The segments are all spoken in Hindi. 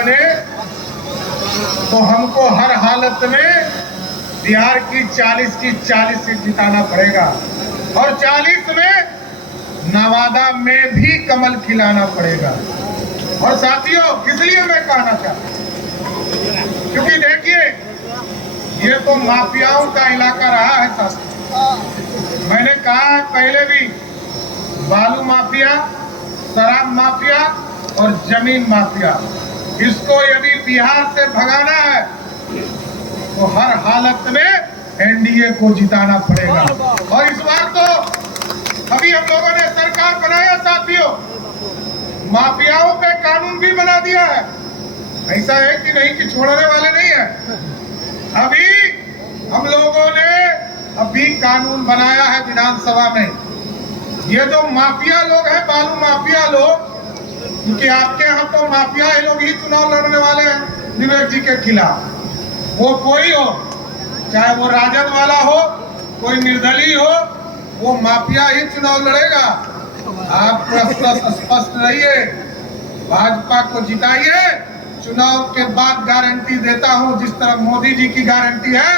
बने तो हमको हर हालत में बिहार की 40 सीट जिताना पड़ेगा और 40 में नवादा में भी कमल खिलाना पड़ेगा। और साथियों, इसलिए मैं कहना चाहता हूं क्योंकि देखिए ये तो माफियाओं का इलाका रहा है साथियों। मैंने कहा है पहले भी, बालू माफिया, शराब माफिया और जमीन माफिया, इसको यदि बिहार से भगाना है तो हर हालत में एनडीए को जिताना पड़ेगा। और इस बार तो अभी हम लोगों ने सरकार बनाया साथियों, माफियाओं पे कानून भी बना दिया है। ऐसा है कि नहीं कि छोड़ने वाले नहीं है। अभी हम लोगों ने कानून बनाया है विधानसभा में। ये जो माफिया लोग हैं, बालू माफिया लोग, क्योंकि आपके यहाँ तो माफिया ये लोग ही चुनाव लड़ने वाले हैं विवेक जी के खिलाफ। वो कोई हो, चाहे वो राजद वाला हो, कोई निर्दलीय हो, वो माफिया ही चुनाव लड़ेगा। आप स्पष्ट रहिए, भाजपा को जिताइए। चुनाव के बाद गारंटी देता हूं, जिस तरह मोदी जी की गारंटी है,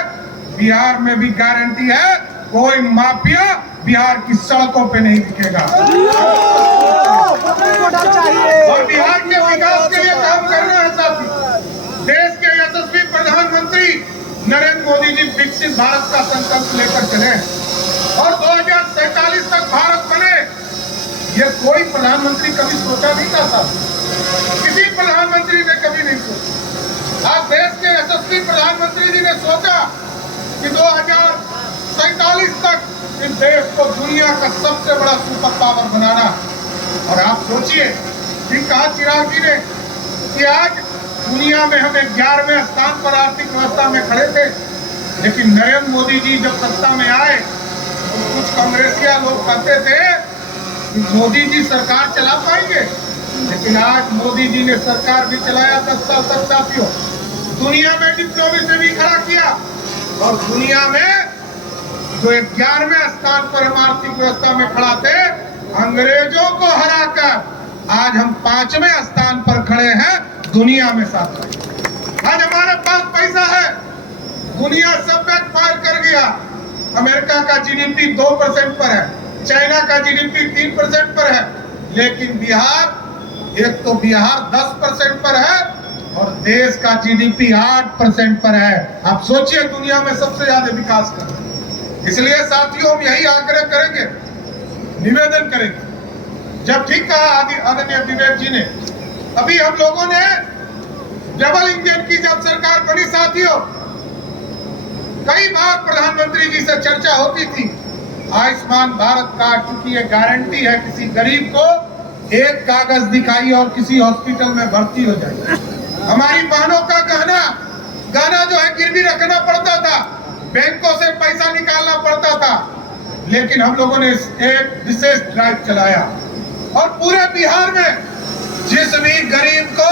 बिहार में भी गारंटी है, कोई माफिया बिहार की सड़कों पे नहीं दिखेगा। और बिहार के विकास के लिए काम करना है साथी। देश के यशस्वी प्रधानमंत्री नरेंद्र मोदी जी विकसित भारत का संकल्प लेकर चले और 2047 तक भारत बने। ये कोई प्रधानमंत्री कभी सोचा नहीं था साहब, किसी प्रधानमंत्री ने कभी नहीं सोचा। आज देश के यशस्वी प्रधानमंत्री जी ने सोचा कि 2047 तक इस देश को दुनिया का सबसे बड़ा सुपर पावर बनाना। और आप सोचिए कि कहा चिराग जी ने कि आज दुनिया में हम 11वें स्थान पर आर्थिक व्यवस्था में खड़े थे, लेकिन नरेंद्र मोदी जी जब सत्ता में आए तो कुछ कांग्रेसिया लोग कहते थे कि मोदी जी सरकार चला पाएंगे, लेकिन आज मोदी जी ने सरकार भी चलाया 10 साल तक साथियों। दुनिया में डिप्लोमेसी भी खड़ा किया और दुनिया में जो 11वें स्थान पर हम आर्थिक व्यवस्था में खड़ा थे, अंग्रेजों को हराकर आज हम 5वें स्थान पर खड़े हैं दुनिया में साथ। आज हमारे पास पैसा है, दुनिया सब बैकफायर कर गया। अमेरिका का जीडीपी 2% पर है, चाइना का जीडीपी 3% पर है, लेकिन बिहार, एक तो बिहार 10% पर है और देश का जीडीपी 8% पर है। आप सोचिए, दुनिया में सबसे ज्यादा विकास कर रहे हैं। इसलिए साथियों, हम यही आग्रह करेंगे, निवेदन करेंगे। जब ठीक कहा आदरणीय विवेक जी ने, अभी हम लोगों ने डबल इंजन की जब सरकार बनी साथियों, कई बार प्रधानमंत्री जी से चर्चा होती थी। आयुष्मान भारत कार्ड, चूंकि ये गारंटी है किसी गरीब को एक कागज दिखाइए और किसी हॉस्पिटल में भर्ती हो जाए। हमारी बहनों का गहना जो है गिरवी रखना पड़ता था, बैंकों से पैसा निकालना पड़ता था, लेकिन हम लोगों ने एक विशेष ड्राइव चलाया और पूरे बिहार में जिस भी गरीब को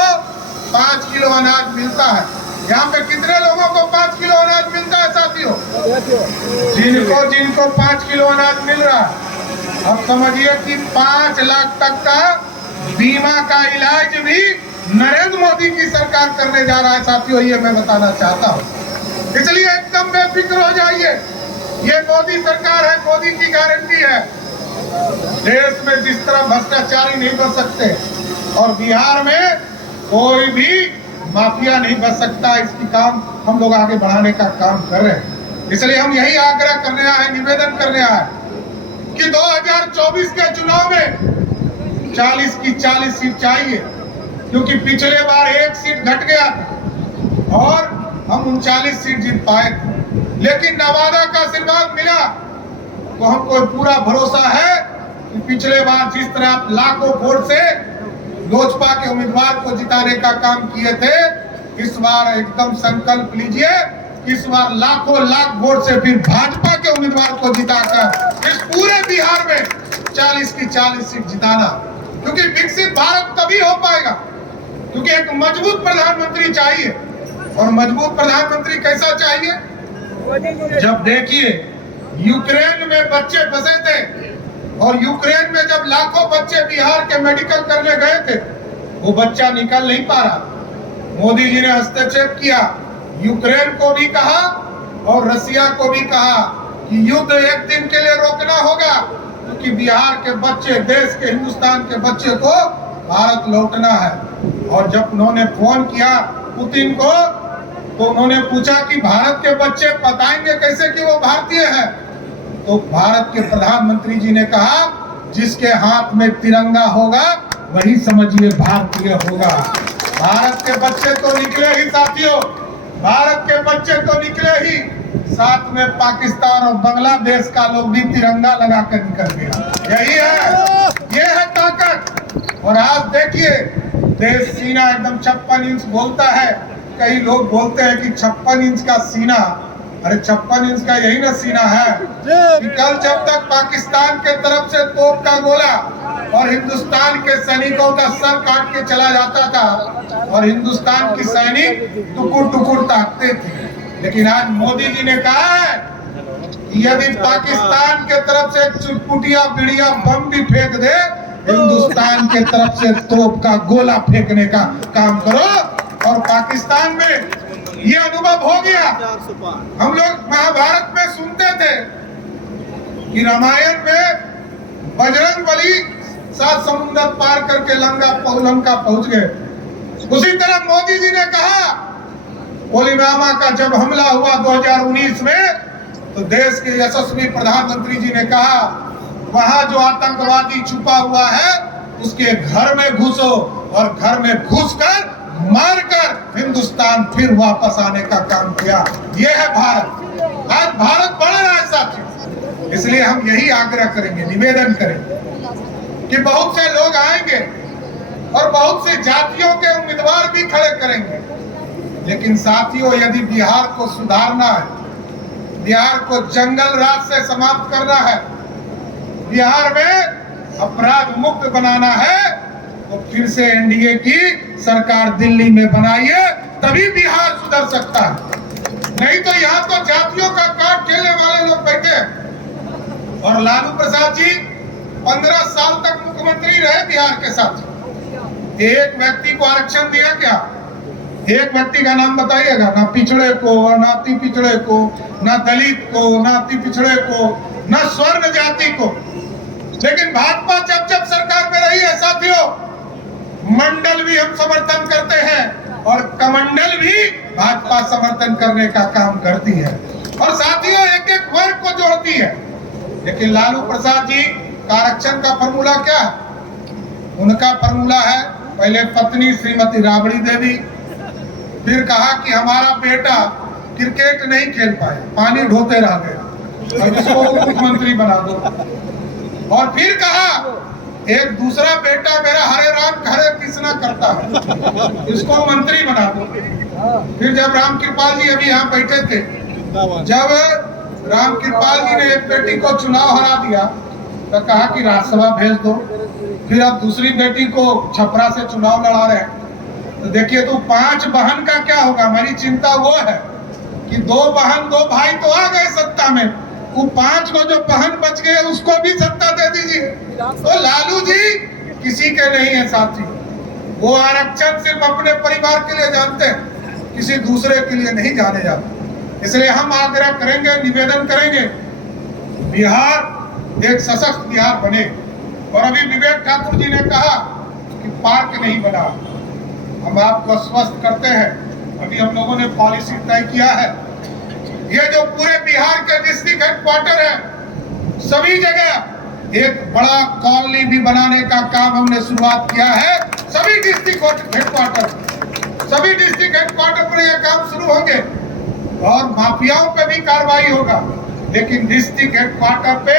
5 किलो अनाज मिलता है, यहाँ पे कितने लोगों को 5 किलो अनाज मिलता है साथियों? जिनको 5 किलो अनाज मिल रहा है, अब समझिए कि 5 लाख तक का बीमा का इलाज भी नरेंद्र मोदी की सरकार करने जा रहा है साथियों, ये मैं बताना चाहता हूँ। इसलिए एकदम बेफिक्र हो जाइए, ये मोदी सरकार है, मोदी की गारंटी है। देश में जिस तरह भ्रष्टाचारी नहीं बच सकते और बिहार में कोई भी माफिया नहीं बच सकता, इसकी काम हम लोग आगे बढ़ाने का काम कर रहे हैं। इसलिए हम यही आग्रह करने आए, निवेदन करने आए कि 2024 के चुनाव में 40 सीट चाहिए, क्योंकि पिछले बार 1 सीट घट गया था और हम 39 सीट जीत पाए थे। लेकिन नवादा का आशीर्वाद मिला तो हमको पूरा भरोसा है कि पिछले बार जिस तरह आप लाखों वोट से लोजपा के उम्मीदवार को जिताने का काम किए थे, इस बार एकदम संकल्प लीजिए, इस बार लाखों वोट से फिर भाजपा के उम्मीदवार को जिताकर इस पूरे बिहार में 40 सीट जिताना। क्योंकि विकसित भारत तभी हो पाएगा क्योंकि एक मजबूत प्रधानमंत्री चाहिए। और मजबूत प्रधानमंत्री कैसा चाहिए? जब देखिए यूक्रेन में बच्चे फंसे थे और यूक्रेन में जब लाखों बच्चे बिहार के मेडिकल करने गए थे, वो बच्चा निकल नहीं पा रहा, मोदी जी ने हस्तक्षेप किया, यूक्रेन को भी कहा और रसिया को भी कहा कि युद्ध एक दिन के लिए रोकना होगा, क्योंकि बिहार के बच्चे, देश के, हिंदुस्तान के बच्चे को भारत लौटना है। और जब उन्होंने फोन किया पुतिन को, तो उन्होंने पूछा कि भारत के बच्चे बताएंगे कैसे कि वो भारतीय है? तो भारत के प्रधानमंत्री जी ने कहा, जिसके हाथ में तिरंगा होगा वही समझिए भारतीय होगा। भारत के बच्चे तो निकले ही साथियों, भारत के बच्चे तो निकले ही, साथ में पाकिस्तान और बांग्लादेश का लोग भी तिरंगा लगा कर निकल गया। यही है, ये है ताकत। और आज देखिए देश सीना एकदम 56 इंच बोलता है। कई लोग बोलते हैं कि 56 इंच का सीना, अरे 56 इंच का यही ना सीना है कि कल जब तक पाकिस्तान के तरफ से तोप का गोला और हिंदुस्तान के सैनिकों का सर काट के चला जाता था और हिंदुस्तान की सैनिक टुकुर टुकुर ताकते थे। लेकिन आज मोदी जी ने कहा है कि यदि पाकिस्तान के तरफ से चुटपुटिया बिड़िया बम भी फेंक दे, हिंदुस्तान के तरफ से तोप का गोला फेंकने का काम करो। और पाकिस्तान में ये अनुभव हो गया। हम लोग महाभारत में सुनते थे कि रामायण में बजरंग बली 7 समुद्र पार करके लंका पहुंच गए। उसी तरह मोदी जी ने कहा, पुलवामा का जब हमला हुआ 2019 में, तो देश के यशस्वी प्रधानमंत्री जी ने कहा, वहां जो आतंकवादी छुपा हुआ है उसके घर में घुसो, और घर में घुसकर मारकर हिंदुस्तान फिर वापस आने का काम किया। यह है भारत। आज भारत बढ़ रहा है साथियों। इसलिए हम यही आग्रह करेंगे, निवेदन करेंगे कि बहुत से लोग आएंगे और बहुत से जातियों के उम्मीदवार भी खड़े करेंगे। लेकिन साथियों, यदि बिहार को सुधारना है, बिहार को जंगल राज से समाप्त करना है, बिहार में अपराध मुक्त बनाना है, तो फिर से एनडीए की सरकार दिल्ली में बनाइए, तभी बिहार सुधर सकता है। नहीं तो यहाँ तो जातियों का कार्ड खेलने वाले लोग बैठे हैं। और लालू प्रसाद जी 15 साल तक मुख्यमंत्री रहे बिहार के साथ। एक व्यक्ति को आरक्षण दिया क्या? एक व्यक्ति का नाम बताइएगा। ना पिछड़े को, ना अति पिछड़े को, ना दलित को, ना अति पिछड़े को, ना स्वर्ण जाति को। लेकिन भाजपा जब जब सरकार में रही है साथियों, मंडल भी हम समर्थन करते हैं और कमंडल भी भाजपा समर्थन करने का काम करती है, और साथियों एक एक वर्ग को जोड़ती है। लेकिन लालू प्रसाद जी का आरक्षण का फॉर्मूला क्या है? उनका फॉर्मूला है, पहले पत्नी श्रीमती राबड़ी देवी, फिर कहा कि हमारा बेटा क्रिकेट नहीं खेल पाए, पानी ढोते रह गया, अब इसको मुख्यमंत्री बना दो। और फिर कहा एक दूसरा बेटा मेरा हरे राम हरे कृष्णा करता है, इसको मंत्री बना दो। फिर जब राम कृपाल जी अभी यहाँ बैठे थे, जब राम कृपाल जी ने एक बेटी को चुनाव हरा दिया तो कहा कि राज्यसभा भेज दो। फिर अब दूसरी बेटी को छपरा से चुनाव लड़ा रहे हैं। तो देखिए, तो 5 बहन का क्या होगा? हमारी चिंता वो है कि 2 बहन 2 भाई तो आ गए सत्ता में, वो 5 को जो बहन बच गए उसको भी सत्ता दे दीजिए। तो लालू जी किसी के नहीं है साथी, वो आरक्षण सिर्फ अपने परिवार के लिए जानते हैं, किसी दूसरे के लिए नहीं जाने जाते। इसलिए हम आग्रह करेंगे, निवेदन करेंगे, बिहार एक सशक्त बिहार बने। और अभी विवेक ठाकुर जी ने कहा कि पार्क नहीं बना, हम आपको आश्वस्त करते हैं, अभी हम लोगों ने पॉलिसी तय किया है। ये जो पूरे बिहार के डिस्ट्रिक्ट हेडक्वार्टर है, सभी जगह एक बड़ा कॉलोनी भी बनाने का काम हमने शुरुआत किया है। सभी डिस्ट्रिक्ट हेडक्वार्टर पर यह काम शुरू होंगे और माफियाओं पे भी कार्रवाई होगा। लेकिन डिस्ट्रिक्ट हेडक्वार्टर पे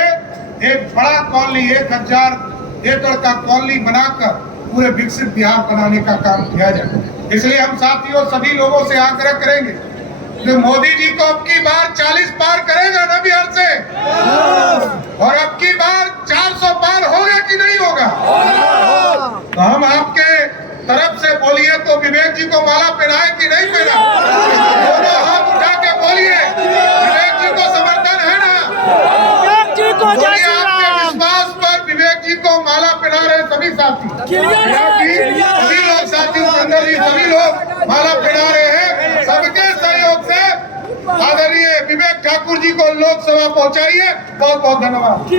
एक बड़ा कॉलोनी 1000 एकड़ का कॉलोनी बनाकर पूरे विकसित बिहार बनाने का काम किया जाए। इसलिए हम साथियों सभी लोगों से आग्रह करेंगे कि मोदी जी को अब की बार 40 पार करेगा ना बिहार से, और अब की बार 400 पार होगा कि नहीं होगा? तो हम आपके तरफ से बोलिए तो विवेक जी को माला पहनाए कि नहीं पहना? दोनों हाथ उठा के बोलिए, विवेक जी को समर्थन है ना? बोलिए, आपके विश्वास पर विवेक जी को माला पहना रहे सभी साथी, सभी लोग साथियों, सभी लोग माला ठाकुर जी को लोकसभा पहुंचाइए। बहुत बहुत धन्यवाद।